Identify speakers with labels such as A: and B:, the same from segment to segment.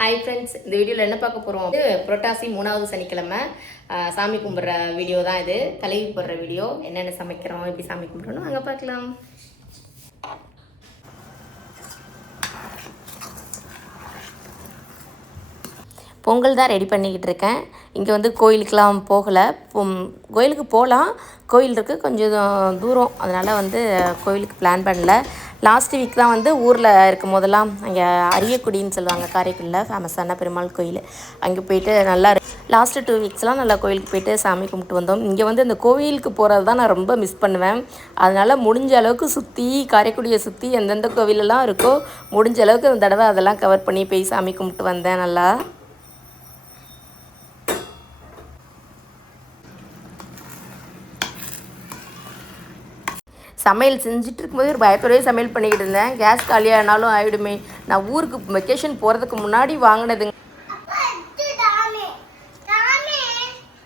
A: Hi friends இந்த வீடியோவில் என்ன பார்க்க போகிறோம் வந்து புரட்டாசி மூணாவது சனிக்கிழமை. சாமி கும்பிட்ற வீடியோ தான் இது. தலைவி போடுற வீடியோ. என்னென்ன சமைக்கிறோம் எப்படி சாமி கும்பிட்றோன்னு அங்கே பார்க்கலாம். பொங்கல் தான் ரெடி பண்ணிக்கிட்டு இருக்கேன் இங்கே வந்து கோயிலுக்கெலாம் போகலை. கோயிலுக்கு போகலாம். கோயில் இருக்குது கொஞ்சம் தூரம். அதனால் வந்து கோயிலுக்கு பிளான் பண்ணல. லாஸ்ட் வீக் தான் வந்து ஊரில் இருக்கும் போதெல்லாம் அங்கே அரியக்குடின்னு சொல்லுவாங்க காரைக்குடியில் ஃபேமஸான பெருமாள் கோயில். அங்கே போயிட்டு நல்லா லாஸ்ட்டு டூ வீக்ஸ்லாம் நல்லா கோயிலுக்கு போயிட்டு சாமி கும்பிட்டு வந்தோம். இங்கே வந்து இந்த கோவிலுக்கு போகிறது தான் நான் ரொம்ப மிஸ் பண்ணுவேன். அதனால் முடிஞ்ச அளவுக்கு சுற்றி காரைக்குடியை சுற்றி எந்தெந்த கோவிலெல்லாம் இருக்கோ முடிஞ்ச அளவுக்கு இந்த தடவை அதெல்லாம் கவர் பண்ணி போய் சாமி கும்பிட்டு வந்தேன் நல்லா. சமையல் செஞ்சுட்டு இருக்கும்போது ஒரு பயத்தோடய சமையல் பண்ணிக்கிட்டு இருந்தேன் கேஸ் காலியானாலும் ஆகிடுமே நான் ஊருக்கு வெக்கேஷன் போகிறதுக்கு முன்னாடி வாங்கினதுங்க.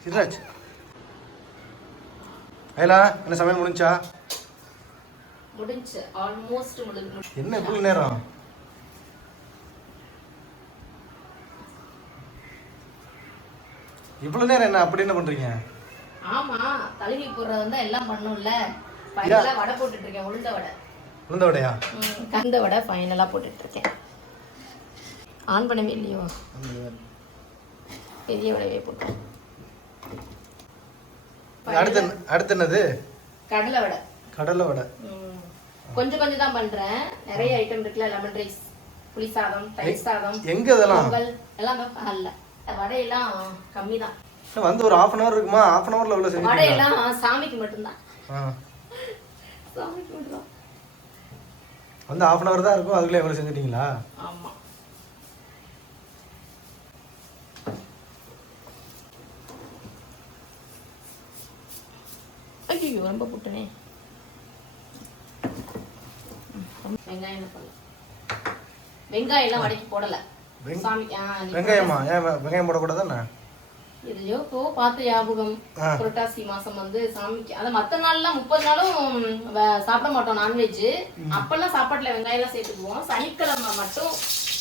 B: சிராஜ் ஐலா என்ன சமையல் முடிஞ்சா?
A: முடிஞ்சு ஆல்மோஸ்ட் முடிஞ்சு.
B: என்ன இவ்வளோ நேரம்? இவ்வளோ நேரம் என்ன அப்படி என்ன பண்ணுறீங்க
A: ஆமாம் தழுவி போடுறது தான் எல்லாம் பண்ணும்ல. ஃபைனலாக வடை போட்டுட்டு இருக்கேன் உளுந்த வடை.
B: உளுந்த வடையா?
A: கந்த வடை ஃபைனலாக போட்டுட்டு இருக்கேன் ஆன் பண்ணவே இல்லையோ? பெரிய வடையே போட்டேன்
B: அடுத்து அடுத்து என்னது
A: கடலை வடை.
B: கடலை வடை.
A: கொஞ்சம் கொஞ்சம் தான் பண்றேன். நிறைய ஐட்டம் இருக்குல்ல லெமன் ரைஸ் புளி சாதம் தயிர் சாதம்
B: எங்க இதெல்லாம்?
A: எல்லாம் அல்ல வடையெல்லாம் கம்மி தான்
B: வந்து ஒரு ஹாஃப் அன் ஹவர் இருக்குமா? ஹாஃப் அன் ஹவரில் இவ்வளோ செஞ்சுட்டீங்களா?
A: வடையெல்லாம் சாமிக்கு மட்டும்தான். சாமிக்கு
B: வந்து ஹாஃப் அன் ஹவர் தான் இருக்கும். அதுக்குள்ளே எவ்வளோ செஞ்சுட்டீங்களா?
A: ஆமா. ஐயோ ரொம்ப புட்டுனே. வெங்காயம் வெங்காயம் எல்லாம் வடைக்கு போடல.
B: வெங்காயமா? ஏன் வெங்காயம் போடக்கூடாதானே?
A: இதுலயோ இப்போ பார்த்த ஞாபகம். புரட்டாசி மாசம் வந்து சாமிக்கு அத மத்த நாள்லாம் முப்பது நாளும் சாப்பிட மாட்டோம் நான்வெஜ் அப்பெல்லாம் சாப்பாட்டுல வெங்காயம் எல்லாம் சேர்த்துக்குவோம். சனிக்கிழமை மட்டும்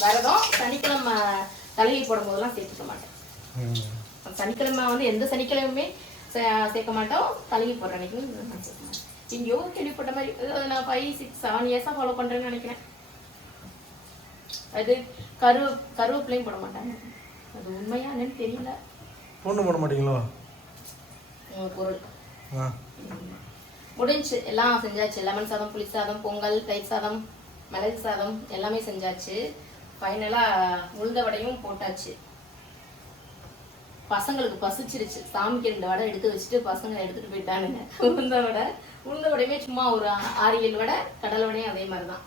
A: விரதம் சனிக்கிழமை தலைவி போடும் போதெல்லாம் சேர்த்துக்க மாட்டேன். சனிக்கிழமை வந்து எந்த சனிக்கிழமையுமே சேர்க்க மாட்டோம். தலைவி போடுற அன்னைக்கு சேர்க்க மாட்டேன். எங்கேயோ கேள்விப்பட்ட மாதிரி. நான் ஃபைவ் சிக்ஸ் செவன் இயர்ஸாக ஃபாலோ பண்றேன்னு நினைக்கிறேன். அது கரு கருவேப்பிலையும் போட மாட்டாங்க. அது உண்மையா என்னன்னு தெரியல.
B: பூண்டு போட மாட்டீங்களோ? ஆ.
A: முடிஞ்சு. எல்லாம் செஞ்சாச்சு. லெமன் சாதம் புளி சாதம் பொங்கல் தயிர் சாதம் மிளகு சாதம் எல்லாமே செஞ்சாச்சு. ஃபைனலாக உளுந்த வடையும் போட்டாச்சு. பசங்களுக்கு பசிச்சிருச்சு. சாமிக்கு ரெண்டு வடை எடுத்து வச்சுட்டு பசங்க எடுத்துட்டு போயிட்டானுங்க. உளுந்த வடை உளுந்த வடையுமே சும்மா ஒரு ஆறு ஏழு வடை கடலை வடையும் அதே மாதிரி தான்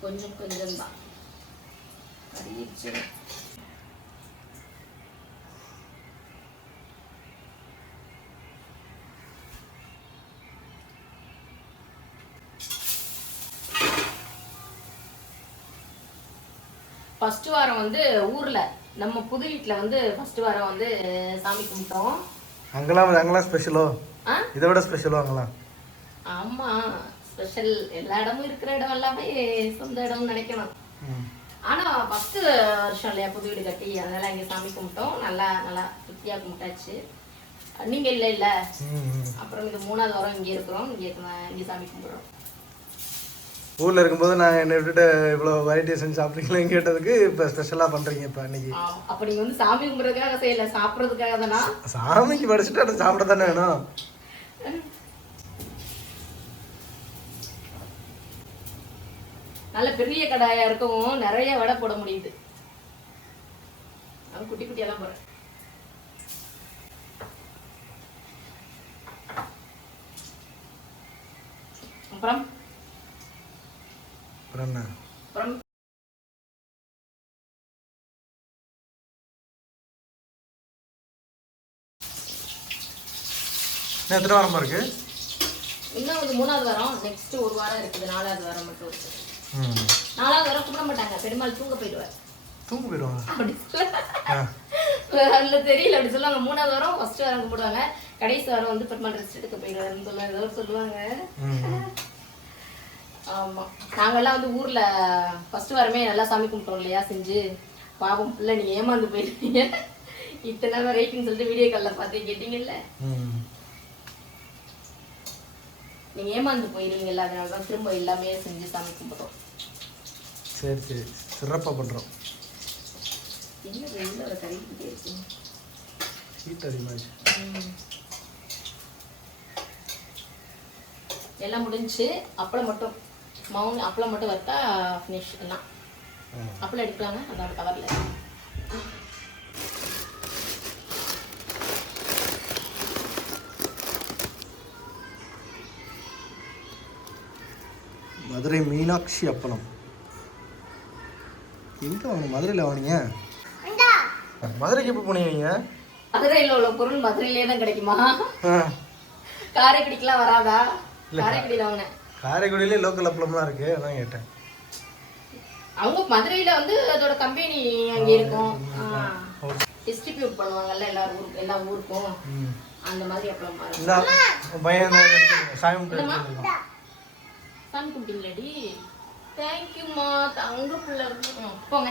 A: கொஞ்சம் கொஞ்சம் தான் ஃபர்ஸ்ட் வாரம் வந்து ஊர்ல. நம்ம புது வீட்ல வந்து ஃபர்ஸ்ட் வாரம் வந்து சாமி கும்பிட்டோம்.
B: அங்கெல்லாம் அங்கெல்லாம் ஸ்பெஷலோ இதை விட ஸ்பெஷலோ அங்கெல்லாம்?
A: ஆமா ஸ்பெஷல் எல்லா இடமும் இருக்கிற இடம் எல்லாமே சொந்த இடம்னு நினைக்கணும் ஆனா ஃபர்ஸ்ட் வருஷம் இல்லையா புது வீடு கட்டி அதனால இங்க சாமி கும்பிட்டோம். நல்லா நல்லா திருப்தியா கும்பிட்டாச்சு. நீங்க இல்ல இல்ல. அப்புறம் இது மூணாவது வாரம் இங்கே இருக்கிறோம். இங்கே இங்கே சாமி கும்பிடுறோம்.
B: ஊர்ல இருக்கும்போது நான் என்னை விட்டுட்டு இவ்வளோ வெரைட்டி செஞ்சு சாப்பிட்றீங்களேன்னு கேட்டதுக்கு இப்போ ஸ்பெஷலாக பண்ணுறீங்க இப்போ அன்னைக்கு.
A: அப்ப நீங்க வந்து சாமி கும்பிடுறதுக்காக செய்யல சாப்பிட்றதுக்காக தானா?
B: சாமிக்கு படிச்சுட்டு அதை சாப்பிட தானே வேணும்.
A: நல்ல பெரிய கடாயா இருக்கவும் நிறைய வடை போட முடியுது. அது குட்டி குட்டியா தான் போடுறேன். அப்புறம்?
B: அப்புறம் என்ன?
A: அப்புறம்
B: இன்னும் எத்தனை வாரமா இருக்கு
A: இன்னும் வந்து மூணாவது வாரம். நெக்ஸ்ட் ஒரு வாரம் இருக்குது. நாலாவது வாரம் மட்டும் இருக்குது
B: ம்.
A: நாலாவது வாரம் கும்பிட மாட்டாங்க. பெருமாள் தூங்க போயிடுவார்.
B: தூங்க போயிடுவாங்க?
A: அதுல தெரியல. அப்படி சொல்லுவாங்க. மூணாவது வாரம் ஃபர்ஸ்ட் வாரம் கும்பிடுவாங்க கடைசி வாரம் வந்து பெருமாள் ரெஸ்ட் எடுக்க போயிடுவாருன்னு சொல்லுவாங்க. ஏதோ சொல்லுவாங்க.
B: ம்
A: ஆமா. நாங்கெல்லாம் வந்து ஊர்ல ஃபர்ஸ்ட் வாரமே நல்லா சாமி கும்பிட்டோம் இல்லையா செஞ்சு. பாவம் பிள்ளை நீங்க ஏமாந்து போயிருக்கீங்க இத்தனை ரேட்டிங் சொல்லிட்டு வீடியோ காலில் பார்த்து கேட்டீங்கல்ல? நீங்க ஏமாந்து போயிருவீங்கல்ல அதனால தான் திரும்ப எல்லாமே செஞ்சு சாமி கும்பிடுறோம்
B: சரி சரி. சிறப்பாக பண்ணுறோம்
A: என்ன வெளியில் ஒரு கறி கிட்டே இருக்கீங்க
B: ஹீட் அதிகமாகிடுச்சு
A: எல்லாம் முடிஞ்சுச்சு அப்பளம் மட்டும். மவுன் அப்பளம் மட்டும் வறுத்தா ஃபினிஷ் எல்லாம் அப்பளம் எடுக்கலாங்க அதோட கவரில்
B: மதுரை மீனாட்சி அப்பளம். எங்கே வாங்க மதுரையில் வாங்கினீங்க? மதுரைக்கு எப்போ போனீங்க?
A: மதுரையில் உள்ள பொருள் மதுரையிலே தான் கிடைக்குமா?
B: ஆ.
A: காரைக்குடிக்கெல்லாம் வராதா? காரைக்குடியில் வாங்கினேன்.
B: காரைக்குடியிலே லோக்கல் அப்பளம்லாம் இருக்குது அதான் கேட்டேன்.
A: அவங்க மதுரையில வந்து அதோட கம்பெனி அங்க இருக்கும். டிஸ்ட்ரிபியூட் பண்ணுவாங்கல்ல எல்லா ஊருக்கு எல்லா ஊருக்கும். அந்த மாதிரி அப்பளம்
B: உன் பையன். சாமி கும்பிட்டு.
A: சாமி கும்பிட்டீங்களாடி? தேங்க்யூம்மா தங்க பிள்ளை இருக்கு போங்க.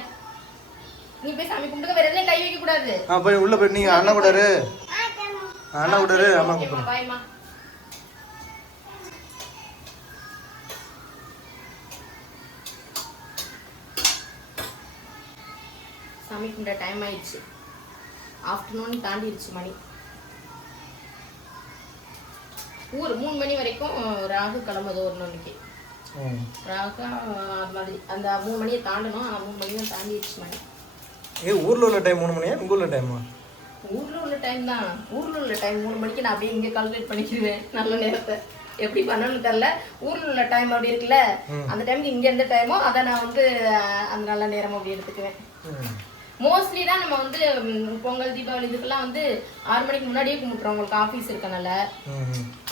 A: நீ போய் சாமி கும்பிட்டு வேற எதுவும் கை வைக்க கூடாது.
B: போய் உள்ளே போய் நீங்கள் அண்ணா கூடாரு. அண்ணா கூடாரு அம்மா கூப்பிடுறேன்
A: பாய்மா சாமி கும்பிட டைம் ஆயிடுச்சு. ஆஃப்டர்நூன் தாண்டிடுச்சு மணி. ஊர் மூணு மணி வரைக்கும் ராகு கிளம்புது ஒரு நாளைக்கு ராகா அது மாதிரி. அந்த மூணு மணியை தாண்டணும். மூணு மணி தான் தாண்டிடுச்சு மணி.
B: ஏ ஊரில் உள்ள டைம் மூணு மணியா? உங்கள் உள்ள டைமா
A: ஊர்ல உள்ள டைம் தான். ஊர்ல உள்ள டைம் மூணு மணிக்கு நான் அப்படியே இங்க கால்குலேட் பண்ணிக்கிடுவேன் நல்ல நேரத்தை. எப்படி பண்ணணும்னு தெரியல. ஊர்ல உள்ள டைம் அப்படி இருக்குல்ல. அந்த டைமுக்கு இங்க எந்த டைமோ அதை நான் வந்து அந்த நல்ல நேரம் அப்படி எடுத்துக்குவேன். மோஸ்ட்லி தான் நம்ம வந்து பொங்கல் தீபாவளி இதுக்கெல்லாம் வந்து ஆறு மணிக்கு முன்னாடியே கும்பிட்றோம் உங்களுக்கு ஆஃபீஸ் இருக்கனால.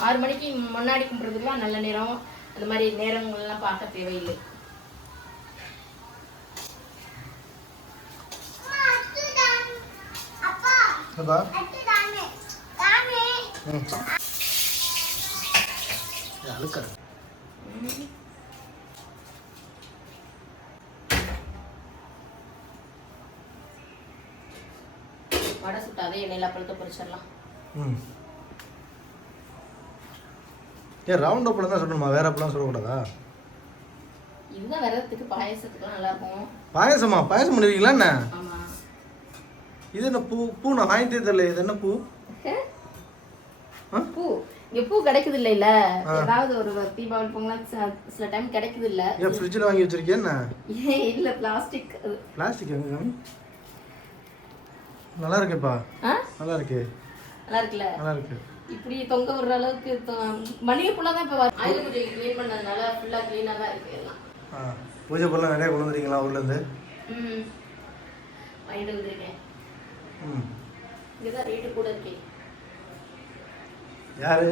A: ஆறு மணிக்கு முன்னாடி கும்பிட்றதுக்குலாம் நல்ல நேரம். அந்த மாதிரி நேரங்கள்லாம் பார்க்க தேவையில்லை.
B: அப்பா.
A: வடை சுட்டாதே எண்ணெயில் அப்பளத்தை பொரிச்சிடலாம்.
B: ம். ஏன் ரவுண்ட் அப்பளம் தான் சொல்லணுமா வேற அப்பளம் சொல்லக்கூடாதா
A: இதுதான் விரதத்துக்கு பாயசத்துக்குலாம் நல்லா இருக்கும்
B: பாயசமா? பாயசம் பண்ணுவீங்களா என்ன? இது என்ன பூ பூ நான் வாங்கிட்டே தெரியல இது என்ன பூ?
A: பூ. இங்க பூ கிடைக்குது இல்ல இல்ல ஏதாவது ஒரு தீபாவளி பொங்கல் ச- சில டைம் கிடைக்குது இல்ல
B: ஏன் ஃப்ரிட்ஜில் வாங்கி வச்சிருக்கியா என்ன?
A: இல்ல பிளாஸ்டிக்
B: பிளாஸ்டிக் எங்க? நல்லா இருக்கேப்பா நல்லா இருக்கு
A: நல்லா இருக்குல்ல
B: நல்லா இருக்கு
A: இப்படி தொங்க விடுற அளவுக்கு மளிகை ஃபுல்லாக தான் இப்போ ஆயுத பூஜைக்கு க்ளீன் பண்ணதுனால ஃபுல்லாக க்ளீனாக தான் இருக்கு எல்லாம்.
B: பூஜை பொருளாம் நிறைய கொண்டு வந்துருக்கீங்களா ஊர்லேருந்து?
A: ம். வாங்கிட்டு வந்திருக்கேன்.
B: ம்.
A: இங்கே தான் ரேட்டு கூட இருக்கே
B: யாரு?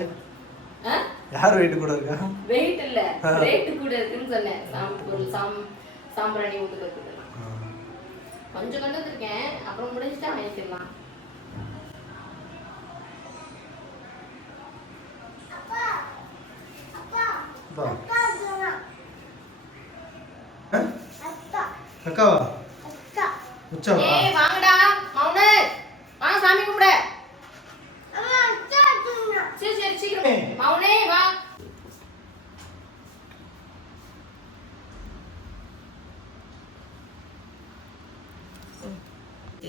A: ஆ?
B: யார் வெயிட்டு கூட இருக்கா?
A: வெயிட் இல்ல. ரேட்டு கூட இருக்குன்னு சொன்னேன். சாம் பொருள் சாம் சாம்பிராணி ஊற்றுக்கிறதுக்கு
B: ஆ.
A: கொஞ்சம் கொண்டு வந்திருக்கேன். அப்புறம் முடிஞ்சுட்டா வாங்கிக்கலாம்?
B: அக்காவா? உச்சாவா
A: ஏய் வாங்கடா மௌனு வாங்க சாமி கும்பிட சரி சரி சீக்கிரம் மௌனே வா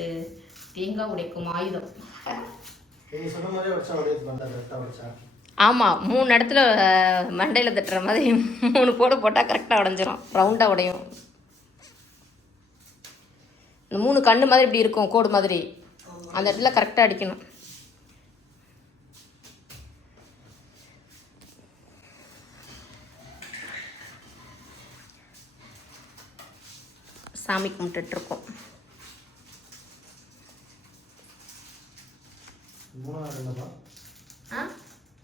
A: இது தேங்காய் உடைக்கும் ஆயுதம். ஆமாம் மூணு இடத்துல மண்டையில் தட்டுற மாதிரி மூணு போடு போட்டால் கரெக்டாக உடஞ்சிரும் ரவுண்டாக உடையும். இந்த மூணு கண்ணு மாதிரி இப்படி இருக்கும் கோடு மாதிரி. அந்த இடத்துல கரெக்டாக அடிக்கணும். சாமி கும்பிட்டுட்ருக்கோம்
B: மூணா ரெண்டாப்பா
A: ஆ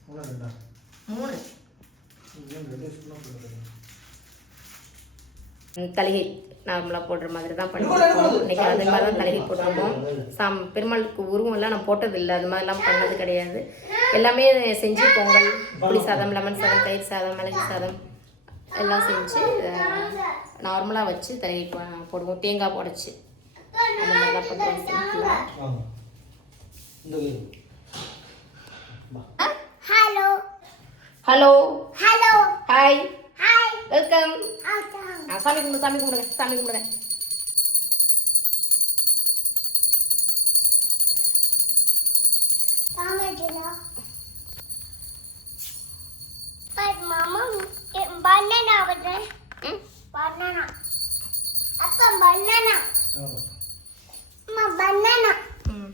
B: மூணா ரெண்டா
A: மூணு
B: இங்கே ரெண்டு ஸ்பூனாக போட்டுருக்கேன்
A: ம், தலிகை நார்மலாக போடுற மாதிரி தான் பண்ணிருக்கோம் இன்னைக்கு அது மாதிரி தான் தலிகை போட்டிருக்கோம் சாம் பெருமாளுக்கு உருவம் எல்லாம் நான் போட்டது இல்லை அது மாதிரிலாம் பண்ணது கிடையாது. எல்லாமே செஞ்சு பொங்கல் புளி சாதம் லெமன் சாதம் தயிர் சாதம் மிளகு சாதம் எல்லாம் செஞ்சு நார்மலாக வச்சு தலிகை போ- போடுவோம். தேங்காய் உடச்சி அந்த மாதிரி தான் பண்ணுறோம் சிம்பிளாக
B: ஆமாம் இந்த
C: Hello.
A: Hello.
C: Hello.
A: Hi
C: Hi.
A: Welcome
C: Awesome.
A: சாமி கும்பிடு சாமி கும்பிடுங்க சாமி கும்பிடுங்க
C: Mama Gila. But Mama, it banana over there.
A: ம்
C: Banana. Appa banana.
B: ஆமாம்
C: Mama banana.
A: ம்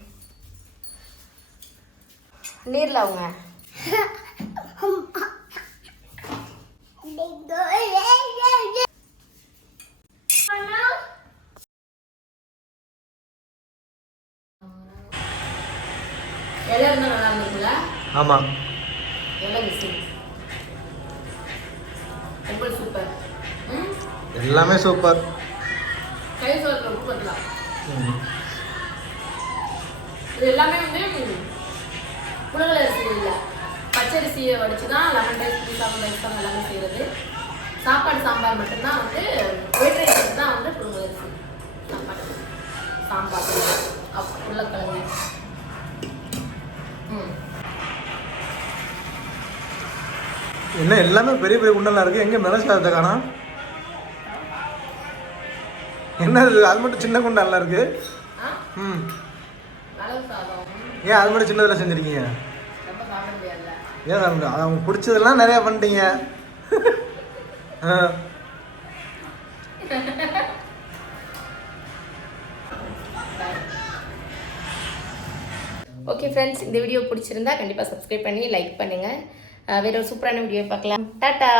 A: நீரில் அவங்க இருந்துச்சுல
B: ஆமாம்
A: சூப்பர்
B: எல்லாமே சூப்பர்
A: கை சோறு பத்தலாம் இது எல்லாமே வந்து புழுங்கல் அரிசி இல்லை பச்சரிசியை வடிச்சு தான் லெமன் ரைஸ் புளி சாதம் ரைஸ் எல்லாமே செய்கிறது சாப்பாடு சாம்பார் மட்டும்தான் வந்து
B: என்ன எல்லாமே பெரிய பெரிய குண்டெல்லாம் இருக்குது எங்கே மிளகு சாதத்தை காணோம்? என்ன அது மட்டும் சின்ன குண்டெல்லாம் இருக்குது ம். ஏன் அது மட்டும் சின்னதில் செஞ்சுருக்கீங்க? ஏன் சாப்பிட அது அவங்க பிடிச்சதெல்லாம் நிறையா பண்ணிட்டீங்க. ஆ.
A: ஓகே ஃப்ரெண்ட்ஸ் இந்த வீடியோ பிடிச்சிருந்தா கண்டிப்பாக சப்ஸ்கிரைப் பண்ணி லைக் பண்ணுங்கள் வேற ஒரு சூப்பரான வீடியோ பார்க்கலாம் டாட்டா